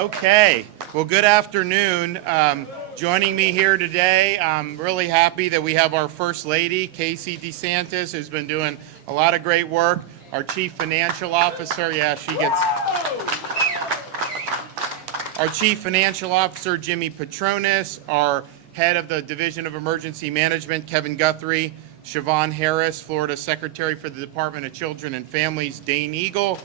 Okay, well, good afternoon. Joining me here today, I'm really happy that we have our First Lady, Casey DeSantis, who's been doing a lot of great work. Our Chief Financial Officer, our Chief Financial Officer, Jimmy Patronis, our Head of the Division of Emergency Management, Kevin Guthrie, Siobhan Harris, Florida Secretary for the Department of Children and Families, Dane Eagle,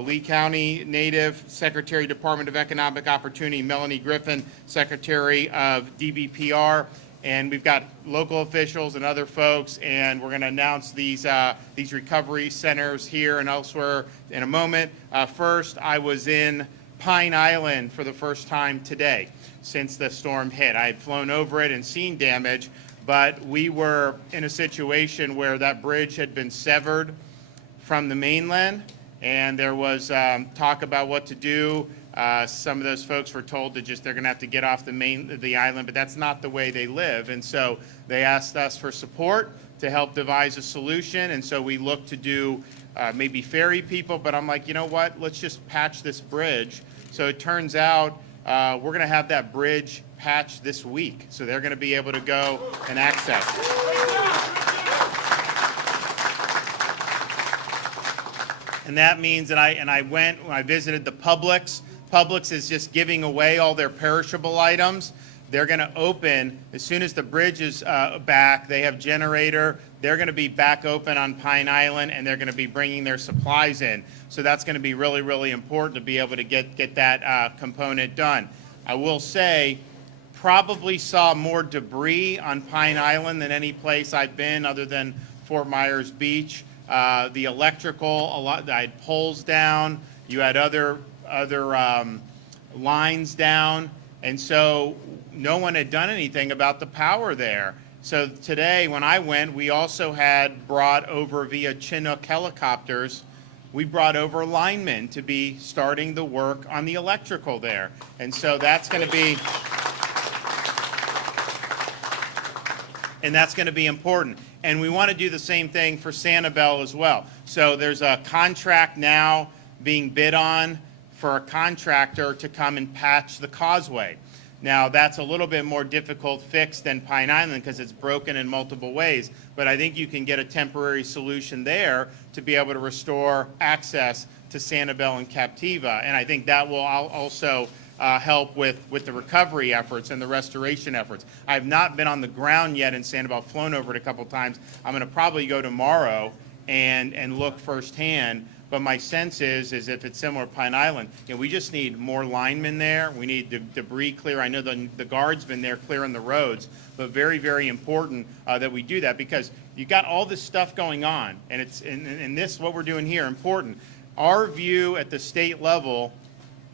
Lee County native, Secretary, Department of Economic Opportunity, Melanie Griffin, Secretary of DBPR, and we've got local officials and other folks, and we're going to announce these recovery centers here and elsewhere in a moment. First, I was in Pine Island for the first time today since the storm hit. I had flown over it and seen damage, but we were in a situation where that bridge had been severed from the mainland, and there was talk about what to do. Some of those folks were told to they're going to have to get off the island, but that's not the way they live. And so they asked us for support to help devise a solution. And so we looked to do maybe ferry people, but I'm like, you know what? Let's just patch this bridge. So it turns out we're going to have that bridge patched this week. So they're going to be able to go and access it. And that means that I visited the Publix. Publix is just giving away all their perishable items. They're going to open as soon as the bridge is back. They have generator. They're going to be back open on Pine Island, and they're going to be bringing their supplies in. So that's going to be really, really important to be able to get that component done. I will say, probably saw more debris on Pine Island than any place I've been other than Fort Myers Beach. The electrical, I had poles down. You had other lines down, and so no one had done anything about the power there. So today, when I went, we also had brought over via Chinook helicopters. We brought over linemen to be starting the work on the electrical there, and so that's going to be. And that's going to be important. And we want to do the same thing for Sanibel as well. So there's a contract now being bid on for a contractor to come and patch the causeway. Now, that's a little bit more difficult fix than Pine Island because it's broken in multiple ways. But I think you can get a temporary solution there to be able to restore access to Sanibel and Captiva. And I think that will also help with the recovery efforts and the restoration efforts. I have not been on the ground yet in Sanibel. I've flown over it a couple times. I'm going to probably go tomorrow and look firsthand. But my sense is if it's similar to Pine Island, we just need more linemen there. We need debris clear. I know the guards been there clearing the roads, but very, very important that we do that because you got all this stuff going on, and it's and this what we're doing here important. Our view at the state level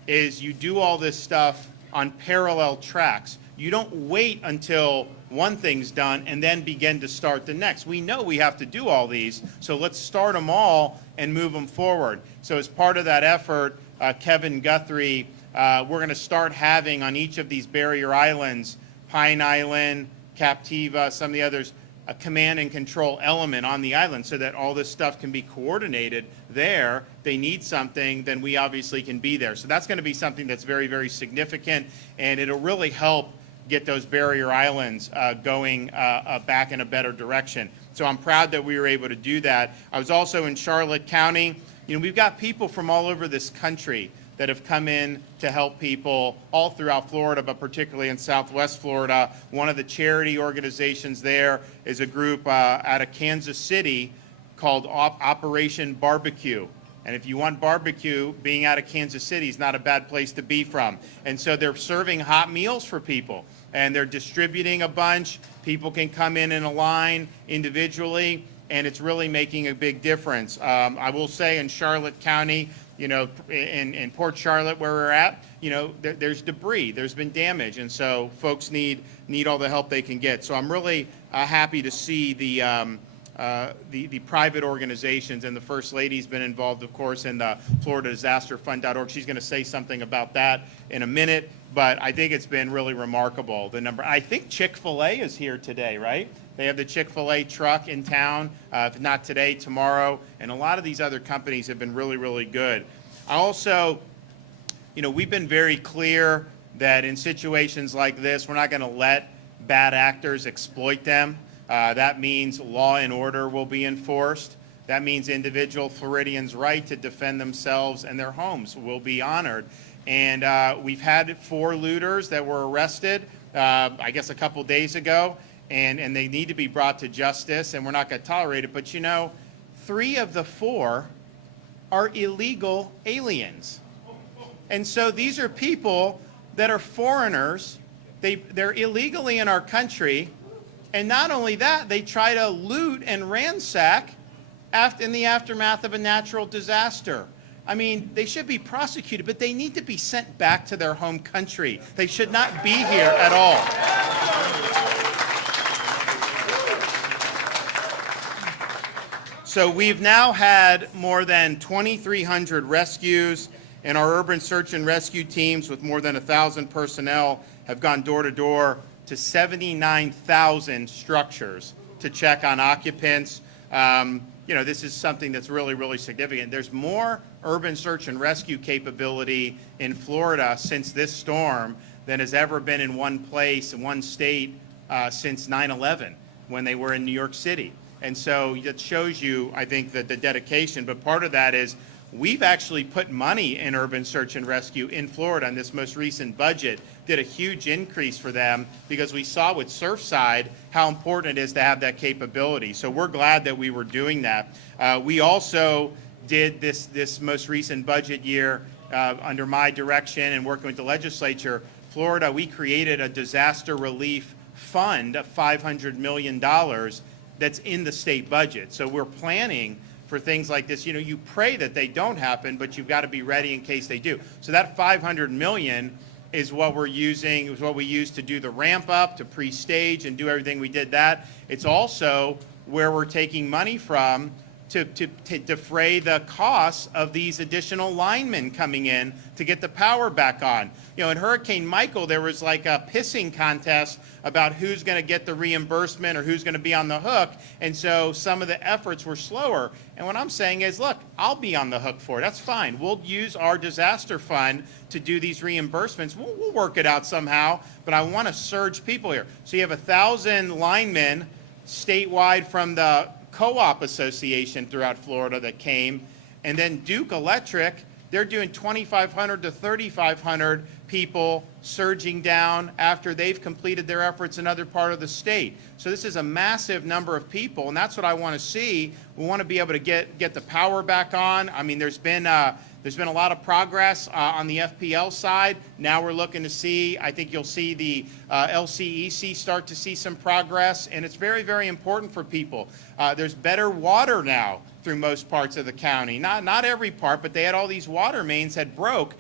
is you do all this stuff on parallel tracks. You don't wait until one thing's done and then begin to start the next. We know we have to do all these, so let's start them all and move them forward. So as part of that effort, Kevin Guthrie, we're going to start having on each of these barrier islands, Pine Island, Captiva, some of the others, a command and control element on the island so that all this stuff can be coordinated there. If they need something, then we obviously can be there. So that's going to be something that's very, very significant, and it'll really help get those barrier islands going back in a better direction. So I'm proud that we were able to do that. I was also in Charlotte County. We've got people from all over this country that have come in to help people all throughout Florida, but particularly in Southwest Florida. One of the charity organizations there is a group out of Kansas City called Operation Barbecue. And if you want barbecue, being out of Kansas City is not a bad place to be from. And so they're serving hot meals for people, and they're distributing a bunch. People can come in a line individually, and it's really making a big difference. I will say in Charlotte County, in Port Charlotte where we're at, there's debris, there's been damage, and so folks need all the help they can get. So I'm really happy to see the private organizations, and the First Lady's been involved, of course, in the FloridaDisasterFund.org. She's going to say something about that in a minute, but I think it's been really remarkable. The number, I think Chick-fil-A is here today, right? They have the Chick-fil-A truck in town, if not today, tomorrow, and a lot of these other companies have been really, really good. I also we've been very clear that in situations like this, we're not going to let bad actors exploit them. That means law and order will be enforced. That means individual Floridians' right to defend themselves and their homes will be honored. And we've had 4 looters that were arrested, I guess a couple days ago, and they need to be brought to justice, and we're not going to tolerate it. But 3 of the 4 are illegal aliens. And so these are people that are foreigners. They're illegally in our country. And not only that, they try to loot and ransack in the aftermath of a natural disaster. I mean, they should be prosecuted, but they need to be sent back to their home country. They should not be here at all. So we've now had more than 2,300 rescues, and our urban search and rescue teams with more than 1,000 personnel have gone door to door to 79,000 structures to check on occupants. This is something that's really, really significant. There's more urban search and rescue capability in Florida since this storm than has ever been in one place, in one state, since 9/11, when they were in New York City. And so it shows you, I think, that the dedication, but part of that is we've actually put money in urban search and rescue in Florida in this most recent budget, did a huge increase for them because we saw with Surfside how important it is to have that capability. So we're glad that we were doing that. We also did this most recent budget year under my direction and working with the legislature, Florida, we created a disaster relief fund of $500 million that's in the state budget. So we're planning for things like this. You pray that they don't happen, but you've got to be ready in case they do. So that $500 million is what we're using, is what we use to do the ramp up, to pre-stage and do everything we did that. It's also where we're taking money from to defray the costs of these additional linemen coming in to get the power back on. In Hurricane Michael, there was like a pissing contest about who's going to get the reimbursement or who's going to be on the hook, and so some of the efforts were slower. And what I'm saying is, look, I'll be on the hook for it. That's fine. We'll use our disaster fund to do these reimbursements. We'll work it out somehow, but I want to surge people here. So you have 1,000 linemen statewide from the Co-op Association throughout Florida that came, and then Duke Electric, they're doing 2,500 to 3,500 people surging down after they've completed their efforts in other part of the state. So this is a massive number of people, and that's what I want to see. We want to be able to get the power back on. I mean, there's been a lot of progress on the FPL side. Now we're looking to see, I think you'll see the LCEC start to see some progress, and it's very, very important for people. There's better water now through most parts of the county. Not every part, but they had all these water mains that broke.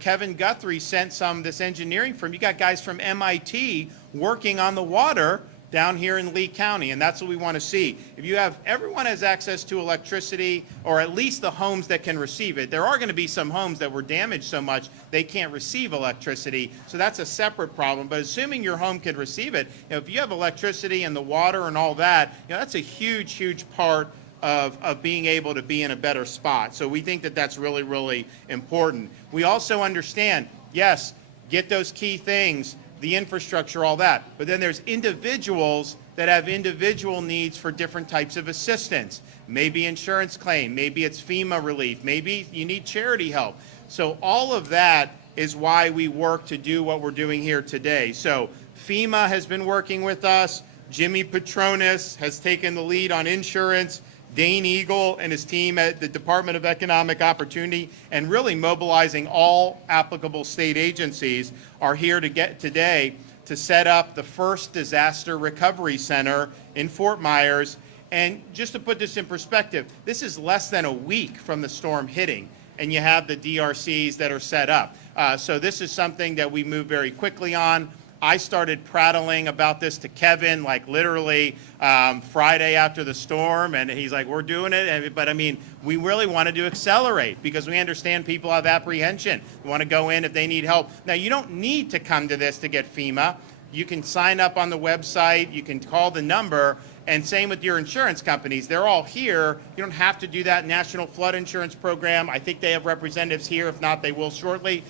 Kevin Guthrie sent this engineering firm. You got guys from MIT working on the water down here in Lee County, and that's what we want to see. If everyone has access to electricity, or at least the homes that can receive it. There are going to be some homes that were damaged so much they can't receive electricity, so that's a separate problem. But assuming your home can receive it, if you have electricity and the water and all that, that's a huge, huge part of being able to be in a better spot. So we think that that's really, really important. We also understand, yes, get those key things, the infrastructure, all that. But then there's individuals that have individual needs for different types of assistance. Maybe insurance claim, maybe it's FEMA relief, maybe you need charity help. So all of that is why we work to do what we're doing here today. So FEMA has been working with us. Jimmy Petronis has taken the lead on insurance. Dane Eagle and his team at the Department of Economic Opportunity, and really mobilizing all applicable state agencies, are here today to set up the first disaster recovery center in Fort Myers. And just to put this in perspective, this is less than a week from the storm hitting, and you have the DRCs that are set up. So this is something that we move very quickly on. I started prattling about this to Kevin, like literally Friday after the storm, and he's like, we're doing it. But I mean, we really wanted to accelerate because we understand people have apprehension. We want to go in if they need help. Now, you don't need to come to this to get FEMA. You can sign up on the website. You can call the number. And same with your insurance companies. They're all here. You don't have to do that National Flood Insurance Program. I think they have representatives here. If not, they will shortly.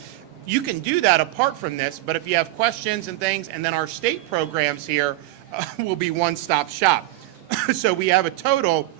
You can do that apart from this, but if you have questions and things, and then our state programs here will be one-stop shop. So we have a total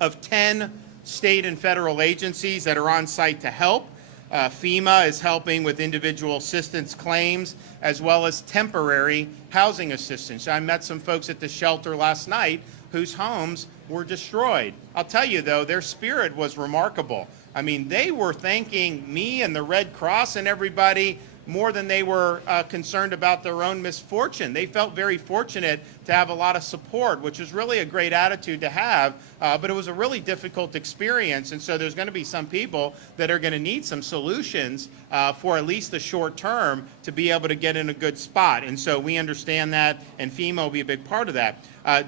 of 10 state and federal agencies that are on site to help. FEMA is helping with individual assistance claims as well as temporary housing assistance. I met some folks at the shelter last night whose homes were destroyed. I'll tell you though, their spirit was remarkable. I mean, they were thanking me and the Red Cross and everybody more than they were concerned about their own misfortune. They felt very fortunate to have a lot of support, which is really a great attitude to have, but it was a really difficult experience, and so there's going to be some people that are going to need some solutions for at least the short term to be able to get in a good spot, and so we understand that, and FEMA will be a big part of that.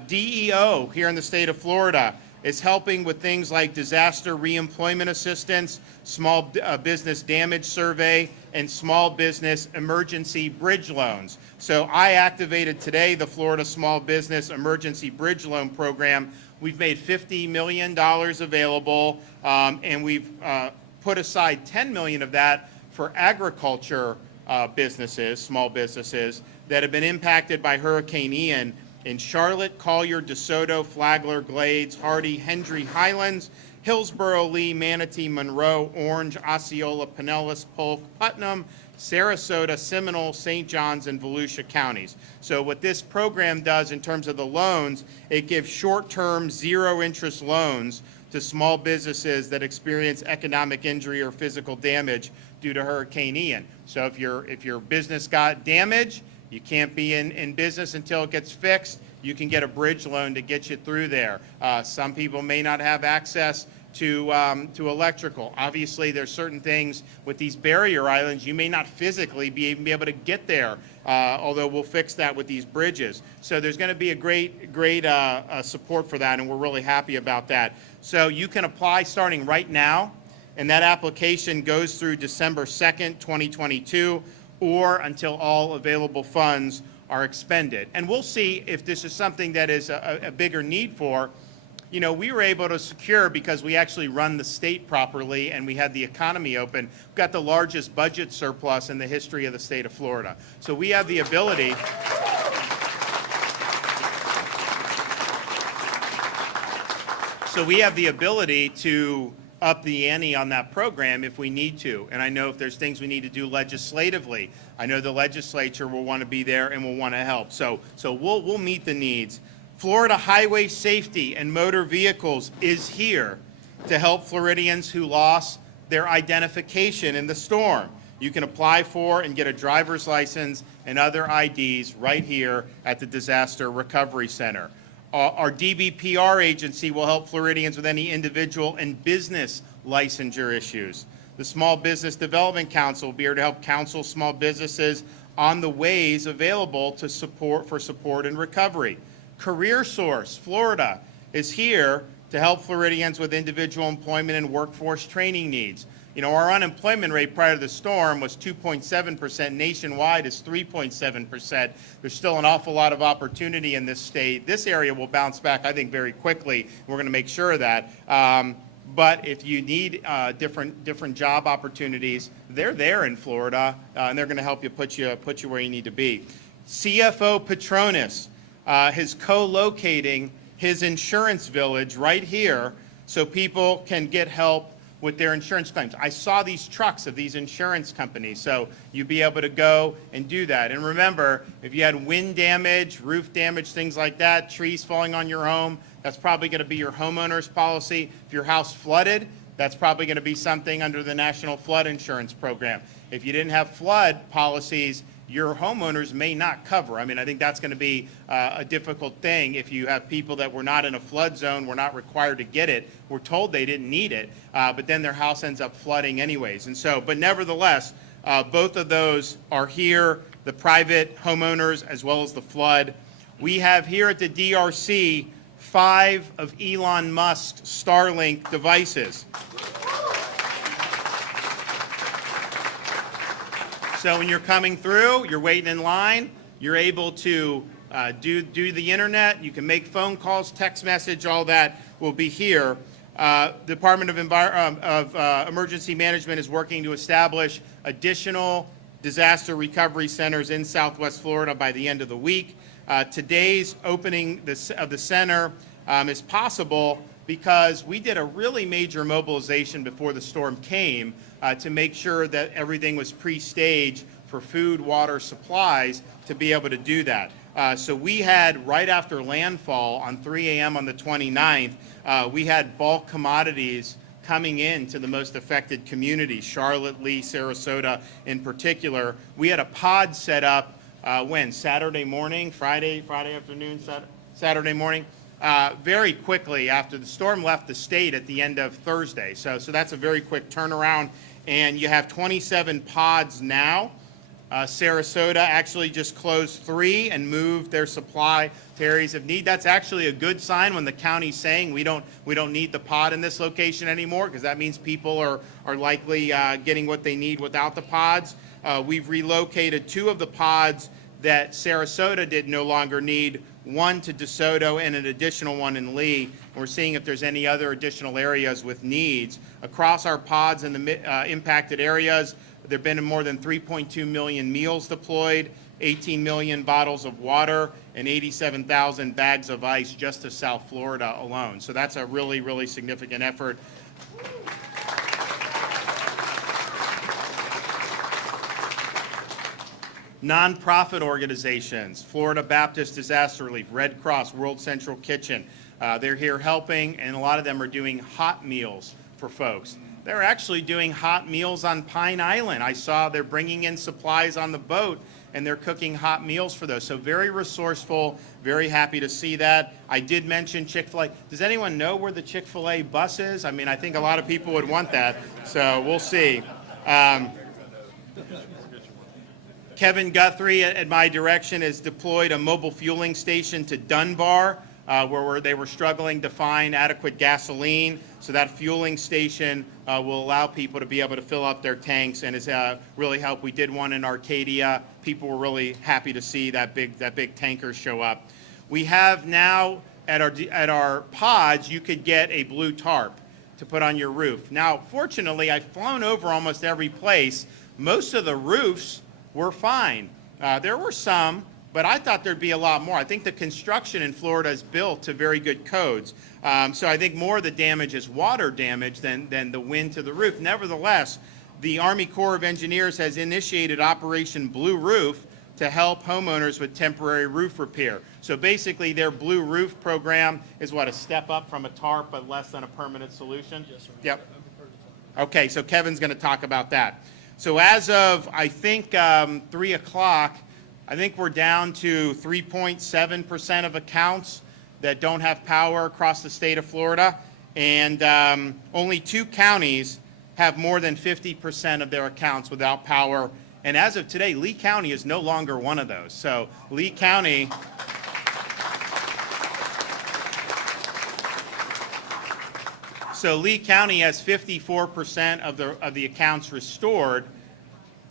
DEO here in the state of Florida is helping with things like disaster reemployment assistance, small business damage survey, and small business emergency bridge loans. So I activated today the Florida Small Business Emergency Bridge Loan Program. We've made $50 million available, and we've put aside $10 million of that for agriculture businesses, small businesses, that have been impacted by Hurricane Ian in Charlotte, Collier, DeSoto, Flagler, Glades, Hardy, Hendry, Highlands, Hillsborough, Lee, Manatee, Monroe, Orange, Osceola, Pinellas, Polk, Putnam, Sarasota, Seminole, St. Johns, and Volusia counties. So what this program does in terms of the loans, it gives short-term, zero-interest loans to small businesses that experience economic injury or physical damage due to Hurricane Ian. So if your business got damaged, you can't be in business until it gets fixed, you can get a bridge loan to get you through there. Some people may not have access to electrical. Obviously, there's certain things with these barrier islands, you may not physically be able to get there, although we'll fix that with these bridges. So there's going to be a great support for that, and we're really happy about that. So you can apply starting right now, and that application goes through December 2nd, 2022, or until all available funds are expended. And we'll see if this is something that is a bigger need for. You know, we were able to secure, because we actually run the state properly and we had the economy open, we've got the largest budget surplus in the history of the state of Florida. So we have the ability to up the ante on that program if we need to. And I know if there's things we need to do legislatively, I know the legislature will want to be there and will want to help. So we'll meet the needs. Florida Highway Safety and Motor Vehicles is here to help Floridians who lost their identification in the storm. You can apply for and get a driver's license and other IDs right here at the Disaster Recovery Center. Our DBPR agency will help Floridians with any individual and business licensure issues. The Small Business Development Council will be here to help counsel small businesses on the ways available to support and recovery. CareerSource Florida is here to help Floridians with individual employment and workforce training needs. You know, our unemployment rate prior to the storm was 2.7%. Nationwide is 3.7%. There's still an awful lot of opportunity in this state. This area will bounce back, I think, very quickly. We're going to make sure of that. But if you need different job opportunities, they're there in Florida, and they're going to help you put you where you need to be. CFO Petronas is co-locating his insurance village right here so people can get help with their insurance claims. I saw these trucks of these insurance companies, so you'd be able to go and do that. And remember, if you had wind damage, roof damage, things like that, trees falling on your home, that's probably going to be your homeowner's policy. If your house flooded, that's probably going to be something under the National Flood Insurance Program. If you didn't have flood policies, your homeowners may not cover. I mean, I think that's going to be a difficult thing if you have people that were not in a flood zone, were not required to get it, were told they didn't need it, but then their house ends up flooding anyways. And so, but nevertheless, both of those are here, the private homeowners as well as the flood. We have here at the DRC 5 of Elon Musk's Starlink devices. So when you're coming through, you're waiting in line, you're able to do the internet, you can make phone calls, text message, all that will be here. Department of Emergency Management is working to establish additional disaster recovery centers in Southwest Florida by the end of the week. Today's opening of the center is possible because we did a really major mobilization before the storm came to make sure that everything was pre-staged for food, water, supplies to be able to do that. So we had, right after landfall on 3 a.m. on the 29th, we had bulk commodities coming in to the most affected communities, Charlotte, Lee, Sarasota in particular. We had a pod set up Saturday morning, Friday afternoon, Saturday morning, very quickly after the storm left the state at the end of Thursday. So that's a very quick turnaround. And you have 27 pods now. Sarasota actually just closed 3 and moved their supply to areas of need. That's actually a good sign when the county's saying we don't need the pod in this location anymore, because that means people are likely getting what they need without the pods. We've relocated 2 of the pods that Sarasota did no longer need, one to DeSoto and an additional one in Lee. And we're seeing if there's any other additional areas with needs. Across our pods in the impacted areas, there have been more than 3.2 million meals deployed, 18 million bottles of water, and 87,000 bags of ice just to South Florida alone. So that's a really, really significant effort. Nonprofit organizations, Florida Baptist Disaster Relief, Red Cross, World Central Kitchen, they're here helping, and a lot of them are doing hot meals for folks. They're actually doing hot meals on Pine Island. I saw they're bringing in supplies on the boat, and they're cooking hot meals for those. So very resourceful, very happy to see that. I did mention Chick-fil-A. Does anyone know where the Chick-fil-A bus is? I mean, I think a lot of people would want that, so we'll see. Kevin Guthrie, at my direction, has deployed a mobile fueling station to Dunbar, where they were struggling to find adequate gasoline. So that fueling station will allow people to be able to fill up their tanks, and has really helped. We did one in Arcadia. People were really happy to see that big tanker show up. We have now at our pods, you could get a blue tarp to put on your roof. Now, fortunately, I've flown over almost every place. Most of the roofs were fine. There were some, but I thought there'd be a lot more. I think the construction in Florida is built to very good codes. So I think more of the damage is water damage than the wind to the roof. Nevertheless, the Army Corps of Engineers has initiated Operation Blue Roof to help homeowners with temporary roof repair. So basically their Blue Roof program is what, a step up from a tarp but less than a permanent solution? Yes, sir. Yep. Okay, so Kevin's going to talk about that. So as of, I think, 3 o'clock, I think we're down to 3.7% of accounts that don't have power across the state of Florida, and only 2 counties have more than 50% of their accounts without power. And as of today, Lee County is no longer one of those. So Lee County has 54% of the accounts restored.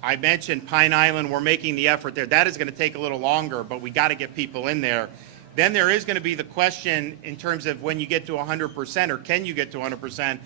I mentioned Pine Island, we're making the effort there. That is going to take a little longer, but we got to get people in there. Then there is going to be the question in terms of when you get to 100%, or can you get to 100%,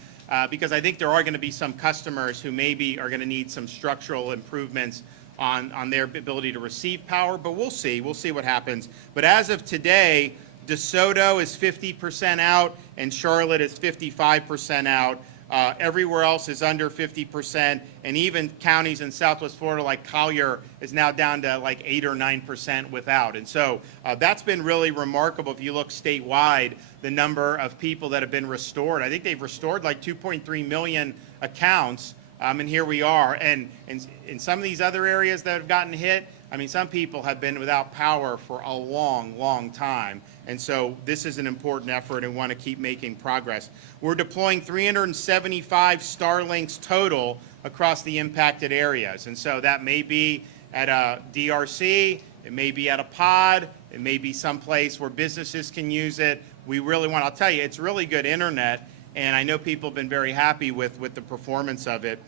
because I think there are going to be some customers who maybe are going to need some structural improvements on their ability to receive power, but we'll see. We'll see what happens. But as of today, DeSoto is 50% out, and Charlotte is 55% out. Everywhere else is under 50%, and even counties in Southwest Florida like Collier is now down to like 8 or 9% without. And so that's been really remarkable. If you look statewide, the number of people that have been restored, I think they've restored like 2.3 million accounts, and here we are. And in some of these other areas that have gotten hit, I mean, some people have been without power for a long, long time. And so this is an important effort, and want to keep making progress. We're deploying 375 Starlinks total across the impacted areas. And so that may be at a DRC, it may be at a pod, it may be someplace where businesses can use it. We really want, I'll tell you, it's really good internet, and I know people have been very happy with the performance of it.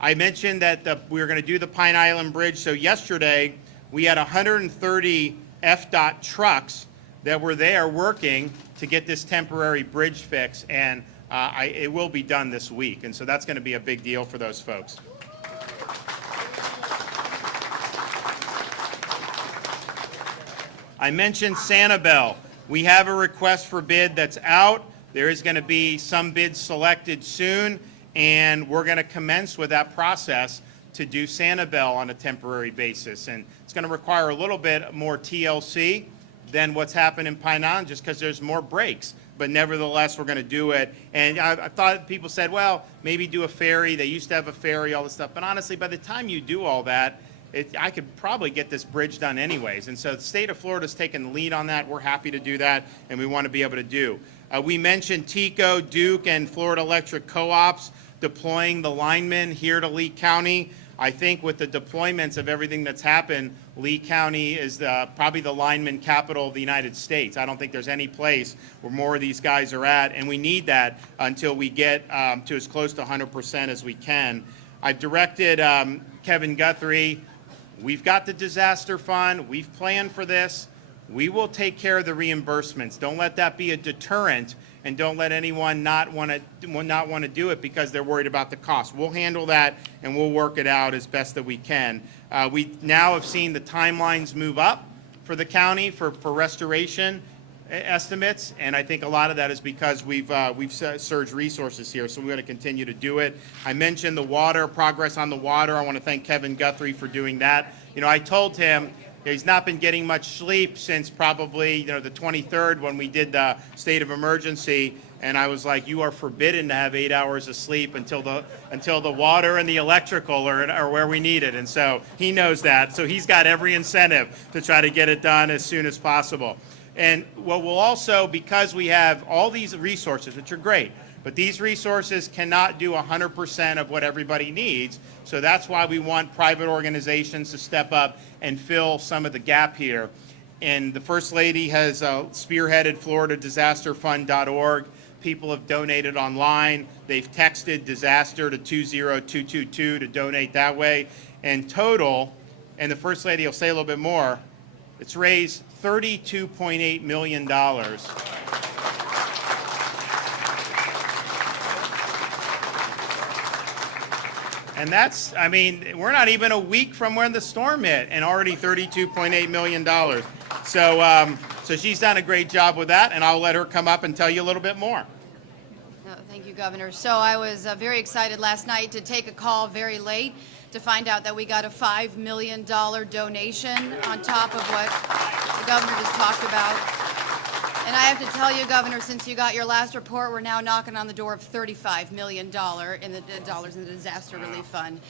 I mentioned that we were going to do the Pine Island Bridge. So yesterday, we had 130 FDOT trucks that were there working to get this temporary bridge fixed. And it will be done this week. And so that's going to be a big deal for those folks. I mentioned Sanibel. We have a request for bid that's out. There is going to be some bids selected soon, and we're going to commence with that process to do Sanibel on a temporary basis. And it's going to require a little bit more TLC than what's happened in Pine Island, just because there's more breaks. But nevertheless, we're going to do it. And I thought people said, well, maybe do a ferry. They used to have a ferry, all this stuff. But honestly, by the time you do all that, I could probably get this bridge done anyways. And so the state of Florida's taken the lead on that. We're happy to do that, and we want to be able to do. We mentioned TECO, Duke, and Florida Electric Co-ops deploying the linemen here to Lee County. I think with the deployments of everything that's happened, Lee County is probably the lineman capital of the United States. I don't think there's any place where more of these guys are at, and we need that until we get to as close to 100% as we can. I've directed Kevin Guthrie. We've got the disaster fund. We've planned for this. We will take care of the reimbursements. Don't let that be a deterrent, and don't let anyone not want to do it because they're worried about the cost. We'll handle that, and we'll work it out as best that we can. We now have seen the timelines move up for the county for restoration estimates, and I think a lot of that is because we've surged resources here, so we're going to continue to do it. I mentioned the water, progress on the water. I want to thank Kevin Guthrie for doing that. You know, I told him he's not been getting much sleep since probably, the 23rd when we did the state of emergency, and I was like, you are forbidden to have 8 hours of sleep until the water and the electrical are where we need it. And so he knows that, so he's got every incentive to try to get it done as soon as possible. And what we'll also, because we have all these resources, which are great, but these resources cannot do 100% of what everybody needs. So that's why we want private organizations to step up and fill some of the gap here. And the First Lady has spearheaded FloridaDisasterFund.org. People have donated online. They've texted disaster to 20222 to donate that way. And total, and the First Lady will say a little bit more, it's raised $32.8 million. And that's, I mean, we're not even a week from when the storm hit, and already $32.8 million. So she's done a great job with that, and I'll let her come up and tell you a little bit more. Thank you, Governor. So I was very excited last night to take a call very late to find out that we got a $5 million donation on top of what the governor just talked about. And I have to tell you, Governor, since you got your last report, we're now knocking on the door of $35 million in the disaster relief fund.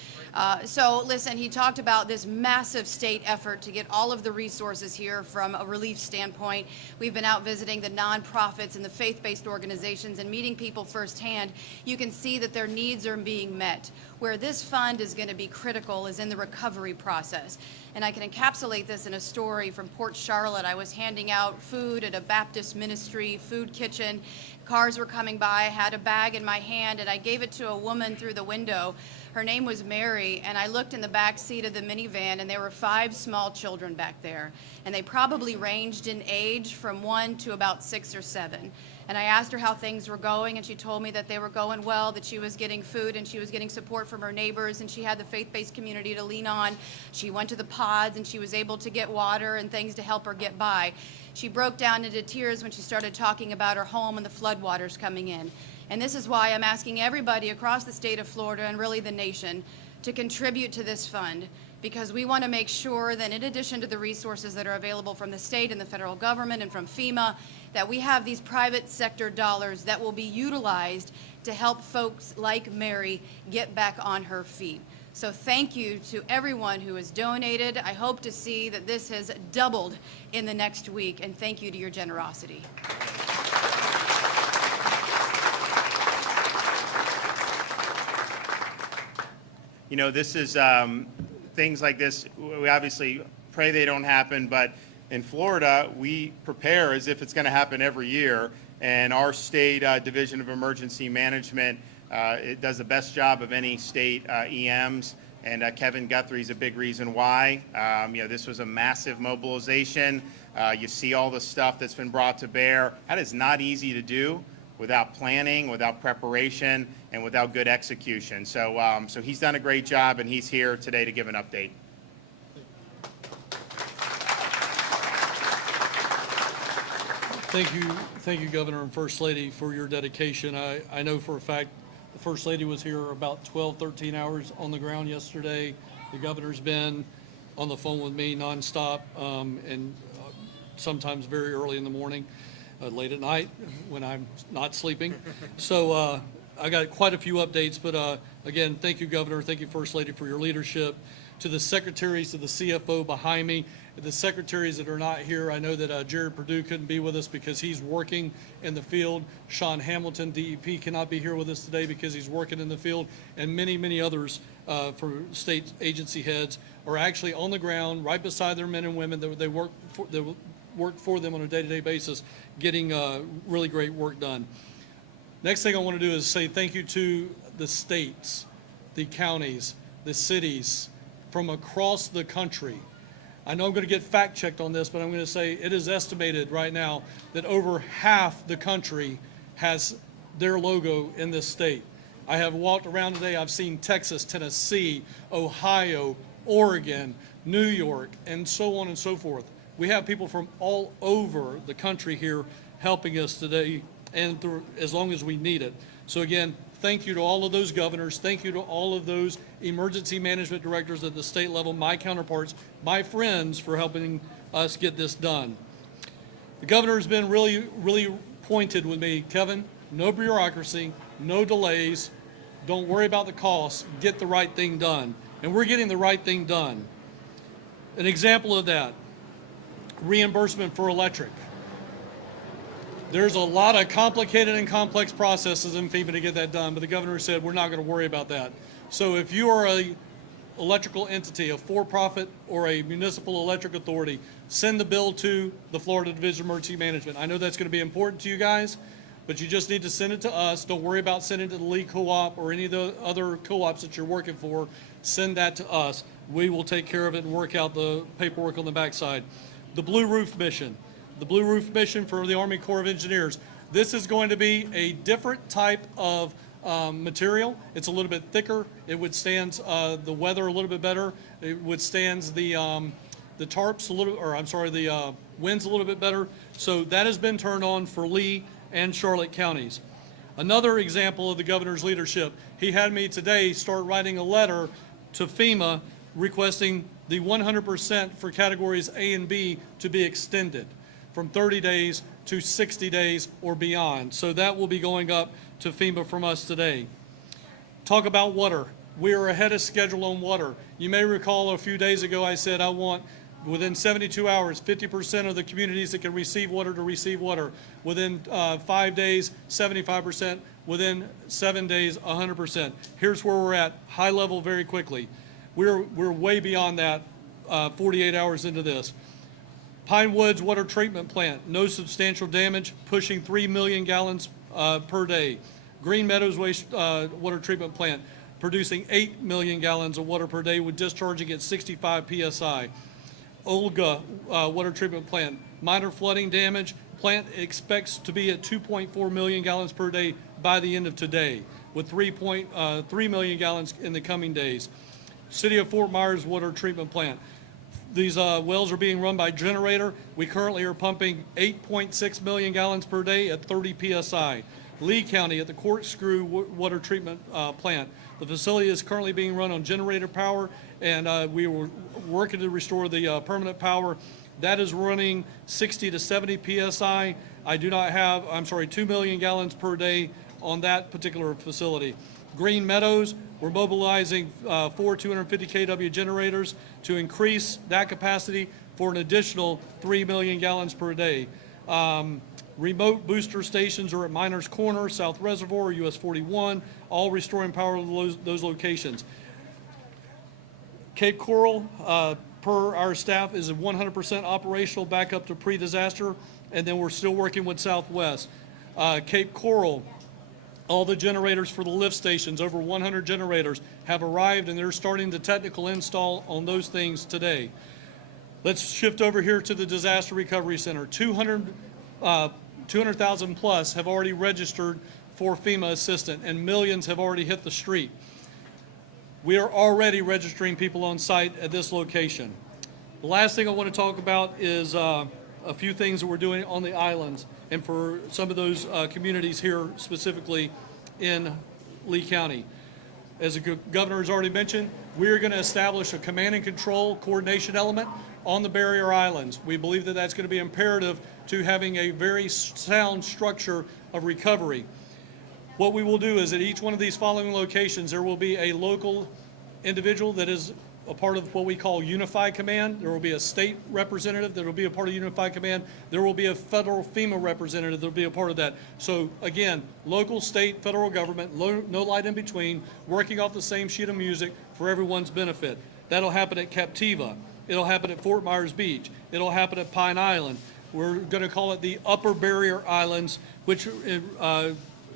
So listen, he talked about this massive state effort to get all of the resources here from a relief standpoint. We've been out visiting the nonprofits and the faith-based organizations and meeting people firsthand. You can see that their needs are being met. Where this fund is going to be critical is in the recovery process. And I can encapsulate this in a story from Port Charlotte. I was handing out food at a Baptist ministry food kitchen. Cars were coming by. I had a bag in my hand, and I gave it to a woman through the window. Her name was Mary, and I looked in the back seat of the minivan, and there were 5 small children back there. And they probably ranged in age from 1 to about 6 or 7. And I asked her how things were going, and she told me that they were going well, that she was getting food and she was getting support from her neighbors, and she had the faith-based community to lean on. She went to the pods, and she was able to get water and things to help her get by. She broke down into tears when she started talking about her home and the floodwaters coming in. And this is why I'm asking everybody across the state of Florida and really the nation to contribute to this fund, because we want to make sure that in addition to the resources that are available from the state and the federal government and from FEMA, that we have these private sector dollars that will be utilized to help folks like Mary get back on her feet. So thank you to everyone who has donated. I hope to see that this has doubled in the next week, and thank you to your generosity. You know, this is things like this, we obviously pray they don't happen, but in Florida, we prepare as if it's going to happen every year, and our state Division of Emergency Management it does the best job of any state EMs, and Kevin Guthrie is a big reason why. You know, this was a massive mobilization. You see all the stuff that's been brought to bear. That is not easy to do. without planning, without preparation, and without good execution. So, so he's done a great job, and he's here today to give an update. Thank you, Governor and First Lady, for your dedication. I know for a fact the First Lady was here about 12, 13 hours on the ground yesterday. The Governor's been on the phone with me nonstop, and sometimes very early in the morning, late at night when I'm not sleeping. So I got quite a few updates, but again, thank you, Governor. Thank you, First Lady, for your leadership. To the secretaries, to the CFO behind me, the secretaries that are not here, I know that Jared Perdue couldn't be with us because he's working in the field. Sean Hamilton, DEP, cannot be here with us today because he's working in the field. And many, many others for state agency heads are actually on the ground right beside their men and women that they work for them on a day-to-day basis, getting really great work done. Next thing I want to do is say thank you to the states, the counties, the cities from across the country. I know I'm going to get fact-checked on this, but I'm going to say it is estimated right now that over half the country has their logo in this state. I have walked around today. I've seen Texas, Tennessee, Ohio, Oregon, New York, and so on and so forth. We have people from all over the country here helping us today and through, as long as we need it. So again, thank you to all of those governors. Thank you to all of those emergency management directors at the state level, my counterparts, my friends, for helping us get this done. The governor has been really pointed with me. Kevin, no bureaucracy, no delays. Don't worry about the costs. Get the right thing done. And we're getting the right thing done. An example of that, reimbursement for electric. There's a lot of complicated and complex processes in FEMA to get that done, but the governor said we're not going to worry about that. So if you are a electrical entity, a for-profit or a municipal electric authority, send the bill to the Florida Division of Emergency Management. I know that's going to be important to you guys, but you just need to send it to us. Don't worry about sending it to the Lee Co-op or any of the other co-ops that you're working for. Send that to us. We will take care of it and work out the paperwork on the backside. The Blue Roof Mission. The Blue Roof Mission for the Army Corps of Engineers. This is going to be a different type of material. It's a little bit thicker. It withstands the weather a little bit better. It withstands the tarps a little, or I'm sorry, the winds a little bit better. So that has been turned on for Lee and Charlotte counties. Another example of the governor's leadership, he had me today start writing a letter to FEMA requesting the 100% for categories A and B to be extended from 30 days to 60 days or beyond. So that will be going up to FEMA from us today. Talk about water. We are ahead of schedule on water. You may recall a few days ago I said I want within 72 hours 50% of the communities that can receive water to receive water. Within 5 days, 75%. Within 7 days, 100%. Here's where we're at, high level very quickly. We're way beyond that 48 hours into this. Pine Woods Water Treatment Plant, no substantial damage, pushing 3 million gallons per day. Green Meadows Water Treatment Plant, producing 8 million gallons of water per day with discharging at 65 PSI. Olga Water Treatment Plant, minor flooding damage. Plant expects to be at 2.4 million gallons per day by the end of today, with 3 million gallons in the coming days. City of Fort Myers Water Treatment Plant. These wells are being run by generator. We currently are pumping 8.6 million gallons per day at 30 PSI. Lee County at the Corkscrew Water Treatment Plant. The facility is currently being run on generator power, and we were working to restore the permanent power. That is running 60 to 70 PSI. I do not have, 2 million gallons per day on that particular facility. Green Meadows, we're mobilizing 4 250 kW generators to increase that capacity for an additional 3 million gallons per day. Remote booster stations are at Miners Corner, South Reservoir, US 41, all restoring power to those locations. Cape Coral, per our staff, is 100% operational back up to pre-disaster, and then we're still working with Southwest. Cape Coral, all the generators for the lift stations, over 100 generators, have arrived, and they're starting the technical install on those things today. Let's shift over here to the Disaster Recovery Center. 200 200,000 plus have already registered for FEMA assistance, and millions have already hit the street. We are already registering people on site at this location. The last thing I want to talk about is a few things that we're doing on the islands and for some of those communities here specifically in Lee County. As the governor has already mentioned, we are going to establish a command and control coordination element on the barrier islands. We believe that that's going to be imperative to having a very sound structure of recovery. What we will do is at each one of these following locations, there will be a local individual that is a part of what we call Unified Command. There will be a state representative that will be a part of Unified Command. There will be a federal FEMA representative that will be a part of that. So again, local, state, federal government, no light in between, working off the same sheet of music for everyone's benefit. That'll happen at Captiva. It'll happen at Fort Myers Beach. It'll happen at Pine Island. We're going to call it the Upper Barrier Islands, which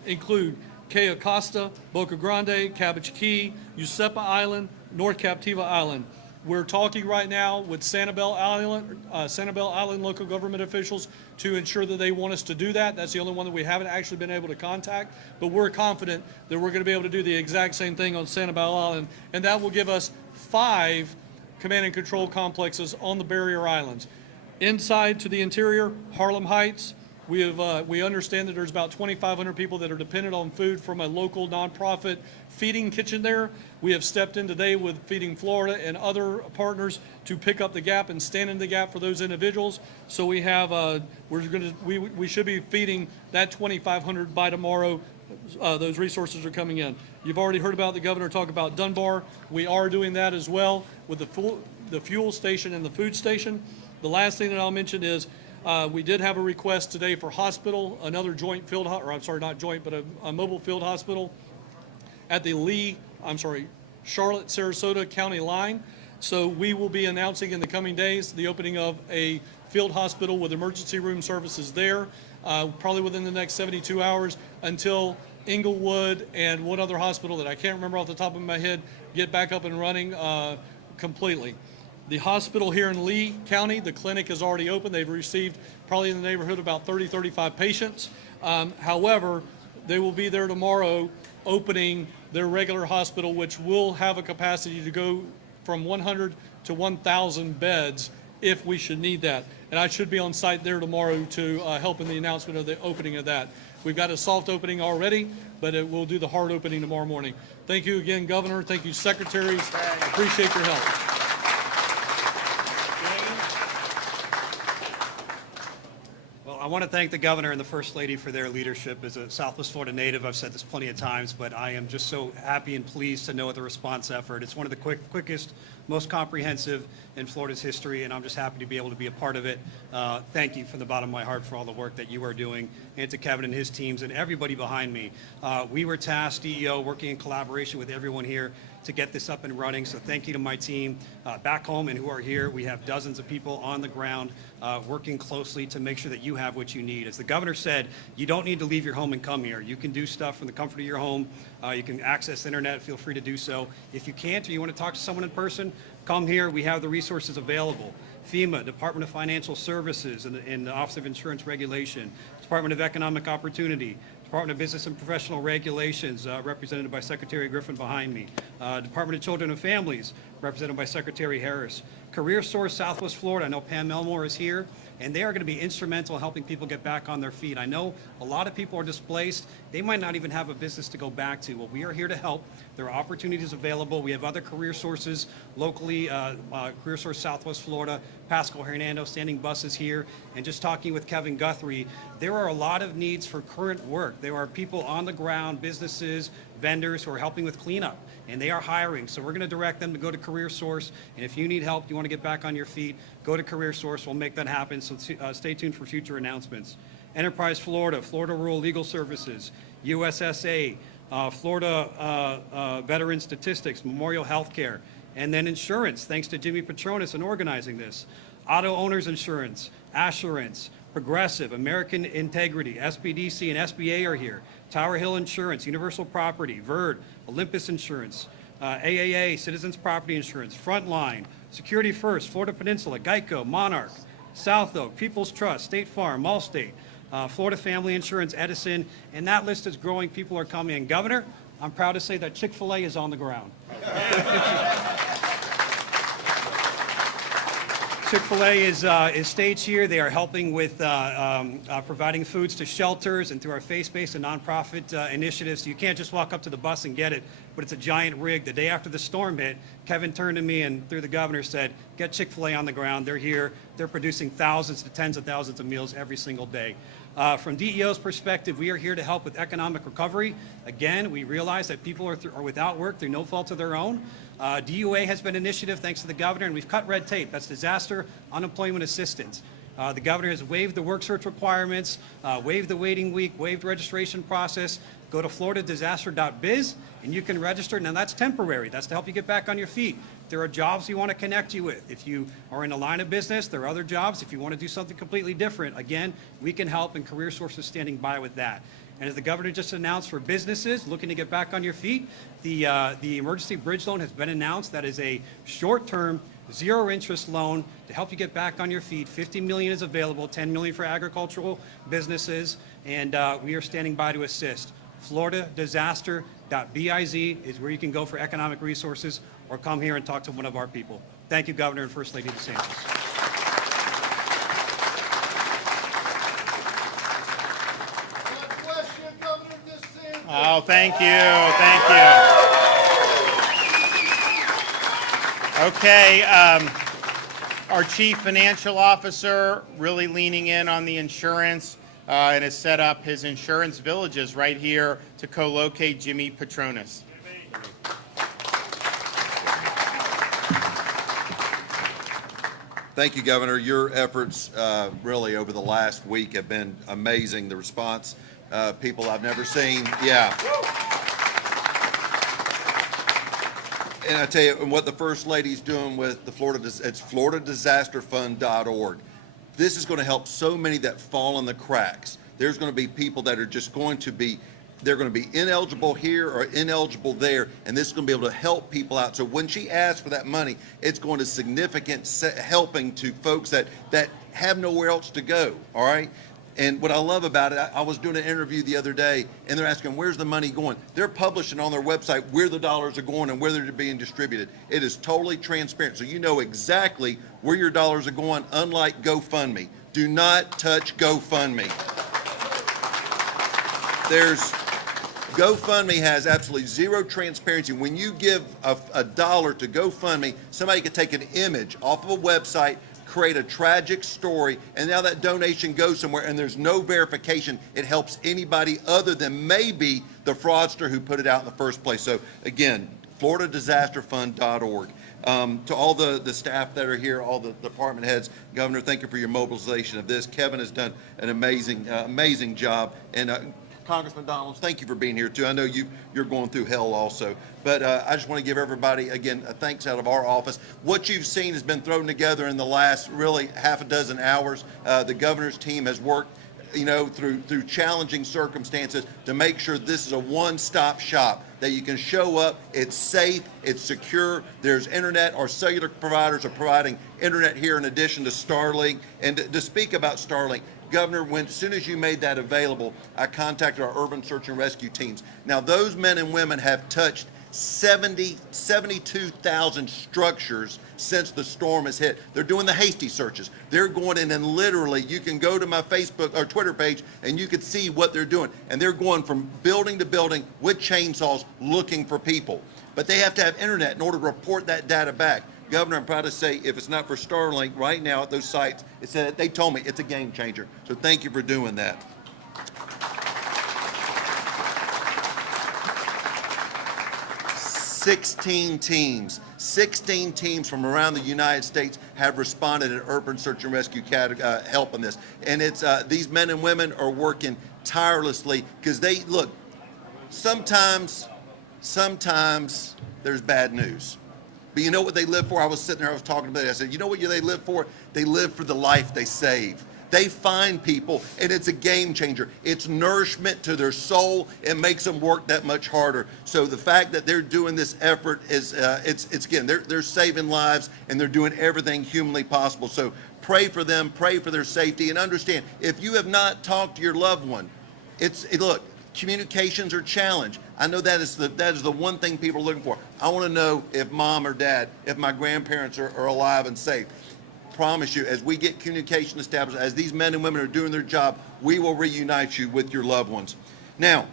include Cayo Costa, Boca Grande, Cabbage Key, Yusepa Island, North Captiva Island. We're talking right now with Sanibel Island local government officials to ensure that they want us to do that. That's the only one that we haven't actually been able to contact, but we're confident that we're going to be able to do the exact same thing on Sanibel Island, and that will give us 5 command and control complexes on the barrier islands. Inside to the interior, Harlem Heights, we understand that there's about 2,500 people that are dependent on food from a local nonprofit feeding kitchen there. We have stepped in today with Feeding Florida and other partners to pick up the gap and stand in the gap for those individuals. So we have we should be feeding that 2,500 by tomorrow. Those resources are coming in. You've already heard about the governor talk about Dunbar. We are doing that as well with the fuel station and the food station. The last thing that I'll mention is we did have a request today for hospital, another joint field, or I'm sorry, not joint, but a mobile field hospital at the Charlotte-Sarasota County line. So we will be announcing in the coming days the opening of a field hospital with emergency room services there, probably within the next 72 hours until Inglewood and one other hospital that I can't remember off the top of my head get back up and running completely. The hospital here in Lee County, the clinic is already open. They've received probably in the neighborhood of about 30, 35 patients. However, they will be there tomorrow opening their regular hospital, which will have a capacity to go from 100 to 1,000 beds if we should need that. And I should be on site there tomorrow to help in the announcement of the opening of that. We've got a soft opening already, but we'll do the hard opening tomorrow morning. Thank you again, Governor. Thank you, Secretaries. Appreciate your help. I want to thank the governor and the First Lady for their leadership. As a Southwest Florida native, I've said this plenty of times, but I am just so happy and pleased to know the response effort. It's one of the quickest, most comprehensive in Florida's history, and I'm just happy to be able to be a part of it. Thank you from the bottom of my heart for all the work that you are doing, and to Kevin and his teams and everybody behind me. We were tasked, DEO, working in collaboration with everyone here to get this up and running. So thank you to my team back home and who are here. We have dozens of people on the ground working closely to make sure that you have what you need. As the governor said, you don't need to leave your home and come here. You can do stuff from the comfort of your home. You can access the internet. Feel free to do so. If you can't or you want to talk to someone in person, come here. We have the resources available. FEMA, Department of Financial Services and the Office of Insurance Regulation, Department of Economic Opportunity, Department of Business and Professional Regulations, represented by Secretary Griffin behind me. Department of Children and Families, represented by Secretary Harris. Career Source Southwest Florida, I know Pam Elmore is here, and they are going to be instrumental in helping people get back on their feet. I know a lot of people are displaced. They might not even have a business to go back to. Well, we are here to help. There are opportunities available. We have other career sources locally, Career Source Southwest Florida, Pascal Hernando standing buses here, and just talking with Kevin Guthrie, there are a lot of needs for current work. There are people on the ground, businesses, vendors who are helping with cleanup, and they are hiring. So we're going to direct them to go to Career Source, and if you need help, you want to get back on your feet, go to Career Source. We'll make that happen, so stay tuned for future announcements. Enterprise Florida, Florida Rural Legal Services, USSA, Florida Veteran Statistics, Memorial Healthcare, and then insurance, thanks to Jimmy Petronis in organizing this. Auto Owners Insurance, Assurance, Progressive, American Integrity, SBDC and SBA are here. Tower Hill Insurance, Universal Property, Verd, Olympus Insurance, AAA, Citizens Property Insurance, Frontline, Security First, Florida Peninsula, Geico, Monarch, South Oak, People's Trust, State Farm, Allstate, Florida Family Insurance, Edison, and that list is growing. People are coming in. Governor, I'm proud to say that Chick-fil-A is on the ground. Chick-fil-A is staged here. They are helping with providing foods to shelters and through our faith-based and nonprofit initiatives. So you can't just walk up to the bus and get it, but it's a giant rig. The day after the storm hit, Kevin turned to me and through the governor said, get Chick-fil-A on the ground. They're here. They're producing thousands to tens of thousands of meals every single day. From DEO's perspective, we are here to help with economic recovery. Again, we realize that people are without work through no fault of their own. DUA has been an initiative thanks to the governor, and we've cut red tape. That's disaster unemployment assistance. The governor has waived the work search requirements, waived the waiting week, waived registration process. Go to floridadisaster.biz and you can register. Now that's temporary. That's to help you get back on your feet. There are jobs we want to connect you with. If you are in a line of business, there are other jobs. If you want to do something completely different, again, we can help, and Career Source is standing by with that. And as the governor just announced, for businesses looking to get back on your feet, the emergency bridge loan has been announced. That is a short-term, zero-interest loan to help you get back on your feet. $50 million is available, $10 million for agricultural businesses, and we are standing by to assist. FloridaDisaster.biz is where you can go for economic resources, or come here and talk to one of our people. Thank you, Governor and First Lady DeSantis. Oh, thank you, thank you. Okay, our Chief Financial Officer really leaning in on the insurance and has set up his insurance villages right here to co-locate. Jimmy Petronas. Thank you, Governor. Your efforts really over the last week have been amazing. The response, people I've never seen. Yeah. And I tell you, and what the First Lady's doing with the it's FloridaDisasterFund.org. This is going to help so many that fall in the cracks. There's going to be people that are just going to be, they're going to be ineligible here or ineligible there, and this is going to be able to help people out. So when she asks for that money, it's going to significant helping to folks that have nowhere else to go, all right? And what I love about it, I was doing an interview the other day, and they're asking, where's the money going? They're publishing on their website where the dollars are going and where they're being distributed. It is totally transparent, so you know exactly where your dollars are going, unlike GoFundMe. Do not touch GoFundMe. GoFundMe has absolutely zero transparency. When you give a dollar to GoFundMe, somebody could take an image off of a website, create a tragic story, and now that donation goes somewhere and there's no verification. It helps anybody other than maybe the fraudster who put it out in the first place. So again, FloridaDisasterFund.org. To all the staff that are here, all the department heads, Governor, thank you for your mobilization of this. Kevin has done an amazing job. And Congressman Donalds, thank you for being here too. I know you're going through hell also, but I just want to give everybody, again, a thanks out of our office. What you've seen has been thrown together in the last really half a dozen hours. The governor's team has worked, you know, through challenging circumstances to make sure this is a one-stop shop, that you can show up, it's safe, it's secure, there's internet. Our cellular providers are providing internet here in addition to Starlink. And to speak about Starlink, Governor, as soon as you made that available, I contacted our urban search and rescue teams. Now, those men and women have touched 72,000 structures since the storm has hit. They're doing the hasty searches. They're going in and literally, you can go to my Facebook or Twitter page and you can see what they're doing. And they're going from building to building with chainsaws looking for people. But they have to have internet in order to report that data back. Governor, I'm proud to say, if it's not for Starlink right now at those sites, they told me it's a game changer. So thank you for doing that. 16 teams from around the United States have responded in urban search and rescue help on this. And it's these men and women are working tirelessly because they, look, sometimes there's bad news. But you know what they live for? I was sitting there, I was talking about it. I said, you know what they live for? They live for the life they save. They find people, and it's a game changer. It's nourishment to their soul. It makes them work that much harder. So the fact that they're doing this effort is, it's again, they're saving lives, and they're doing everything humanly possible. So Pray for them, pray for their safety, and understand, if you have not talked to your loved one, look, communications are challenged. I know that is the one thing people are looking for. I want to know if mom or dad, if my grandparents are alive and safe. Promise you, as we get communication established, as these men and women are doing their job, we will reunite you with your loved ones. Now,